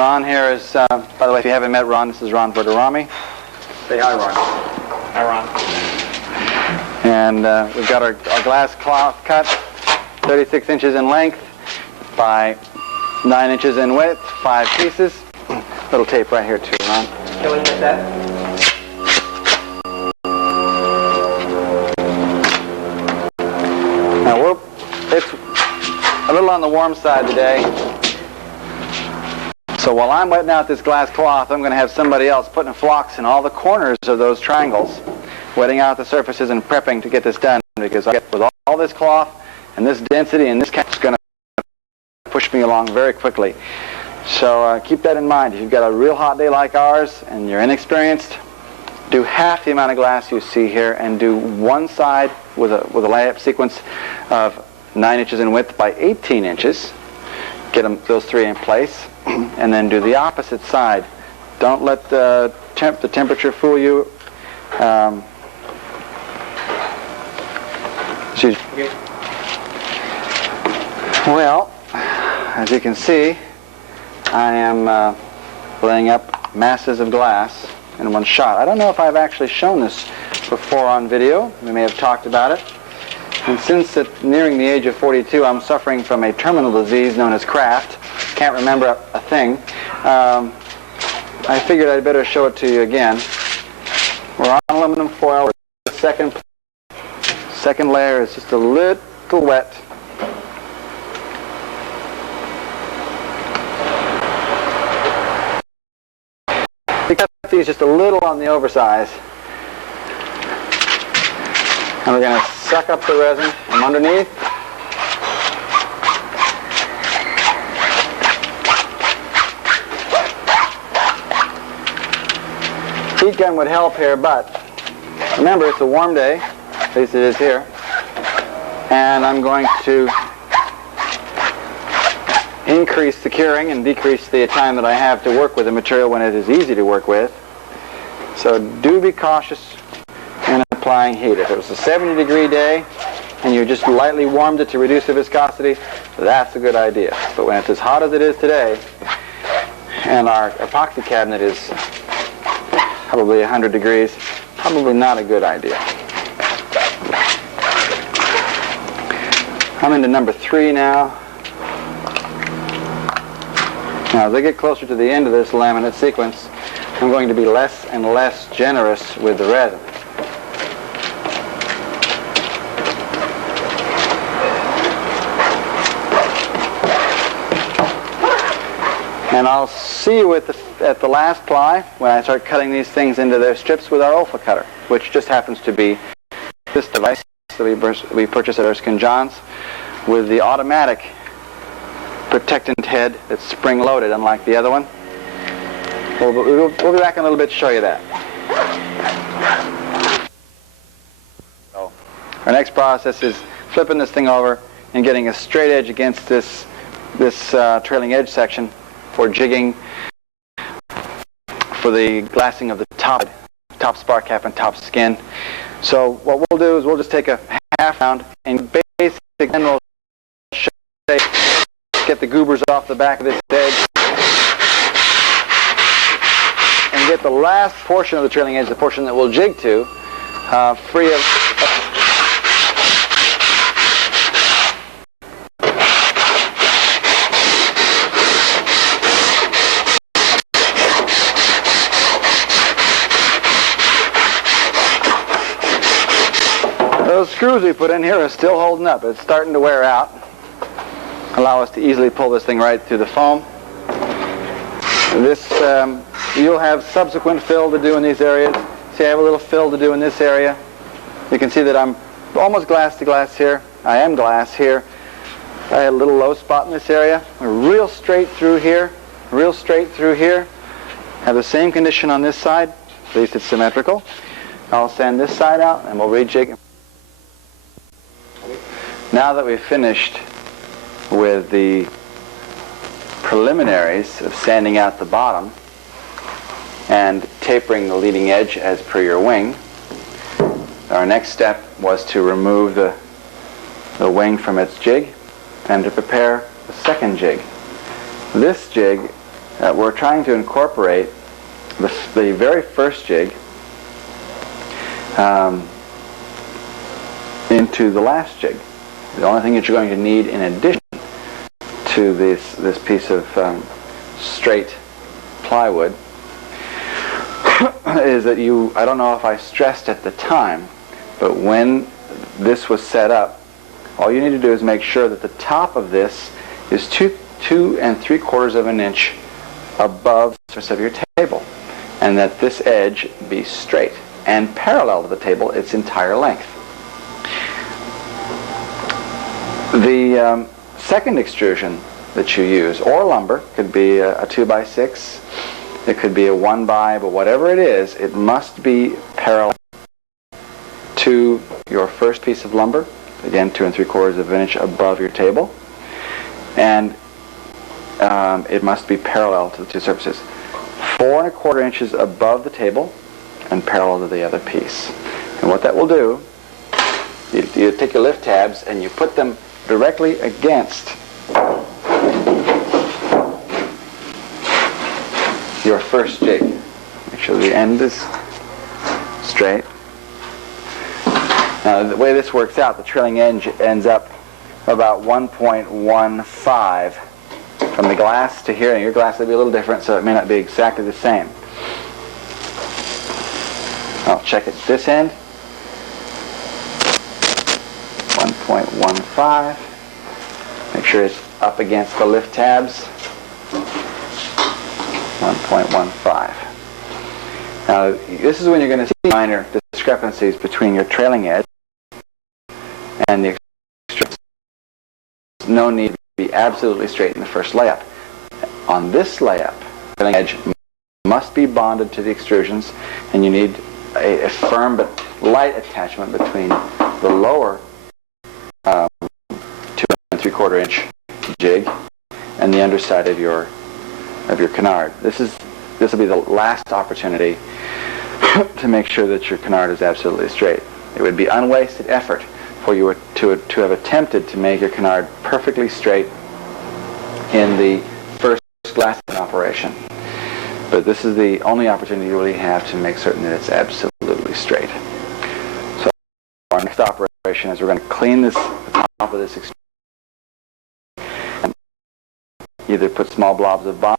Ron here is, by the way, if you haven't met Ron, this is Ron Rutan. Say hi, Ron. Hi, Ron. And we've got our glass cloth cut, 36 inches in length by 9 inches in width, 5 pieces. Little tape right here too, Ron. Can we hit that? Now it's a little on the warm side today. So while I'm wetting out this glass cloth, I'm going to have somebody else putting flocks in all the corners of those triangles, wetting out the surfaces and prepping to get this done, because I get with all this cloth and this density and this it's going to push me along very quickly. So keep that in mind. If you've got a real hot day like ours and you're inexperienced, do half the amount of glass you see here and do one side with a layup sequence of 9 inches in width by 18 inches. Get those 3 in place, and then do the opposite side. Don't let the temperature fool you. Well, as you can see, I am laying up masses of glass in one shot. I don't know if I've actually shown this before on video. We may have talked about it. And since nearing the age of 42, I'm suffering from a terminal disease known as Kraft. Can't remember a thing. I figured I'd better show it to you again. We're on aluminum foil. The second layer is just a little wet. We cut these just a little on the oversize. And we're going to suck up the resin from underneath. Heat gun would help here, but remember, it's a warm day, at least it is here, and I'm going to increase the curing and decrease the time that I have to work with the material when it is easy to work with. So do be cautious in applying heat. If it was a 70-degree day and you just lightly warmed it to reduce the viscosity, that's a good idea. But when it's as hot as it is today, and our epoxy cabinet is probably 100 degrees, probably not a good idea. I'm into number 3 now. Now, as I get closer to the end of this laminate sequence, I'm going to be less and less generous with the resin. And I'll see you at the last ply when I start cutting these things into their strips with our Olfa cutter, which just happens to be this device that we purchased at Erskine John's with the automatic protectant head that's spring-loaded, unlike the other one. We'll be back in a little bit to show you that. So, our next process is flipping this thing over and getting a straight edge against this trailing edge section for jigging for the glassing of the top spar cap and top skin. So what we'll do is we'll just take a half round and basic general shape, get the goobers off the back of this edge, and get the last portion of the trailing edge, the portion that we'll jig to, free of those screws we put in here are still holding up. It's starting to wear out. Allow us to easily pull this thing right through the foam. This, you'll have subsequent fill to do in these areas. See, I have a little fill to do in this area. You can see that I'm almost glass to glass here. I am glass here. I had a little low spot in this area. We're real straight through here. Real straight through here. Have the same condition on this side. At least it's symmetrical. I'll sand this side out and we'll rejig. Now that we've finished with the preliminaries of sanding out the bottom and tapering the leading edge as per your wing, our next step was to remove the wing from its jig and to prepare the second jig. This jig we're trying to incorporate the very first jig into the last jig. The only thing that you're going to need in addition to this piece of straight plywood is that I don't know if I stressed at the time, but when this was set up, all you need to do is make sure that the top of this is 2 3/4 of an inch above the surface of your table, and that this edge be straight and parallel to the table its entire length. The second extrusion that you use, or lumber, could be a 2x6, it could be a 1x, but whatever it is, it must be parallel to your first piece of lumber, again 2 3/4 of an inch above your table, and it must be parallel to the two surfaces. 4 1/4 inches above the table and parallel to the other piece. And what that will do, you take your lift tabs and you put them directly against your first jig. Make sure the end is straight. Now the way this works out, the trailing edge ends up about 1.15 from the glass to here. And your glass will be a little different, so it may not be exactly the same. I'll check at this end. 1.15. Make sure it's up against the lift tabs. 1.15. Now, this is when you're going to see minor discrepancies between your trailing edge and the extrusion. No need to be absolutely straight in the first layup. On this layup, the trailing edge must be bonded to the extrusions, and you need a firm but light attachment between the lower 2 3/4 inch jig and the underside of your canard. This will be the last opportunity to make sure that your canard is absolutely straight. It would be unwasted effort for you to have attempted to make your canard perfectly straight in the first glassing operation. But this is the only opportunity you really have to make certain that it's absolutely straight. So our next operation is we're going to clean the top of this extrusion and either put small blobs of bond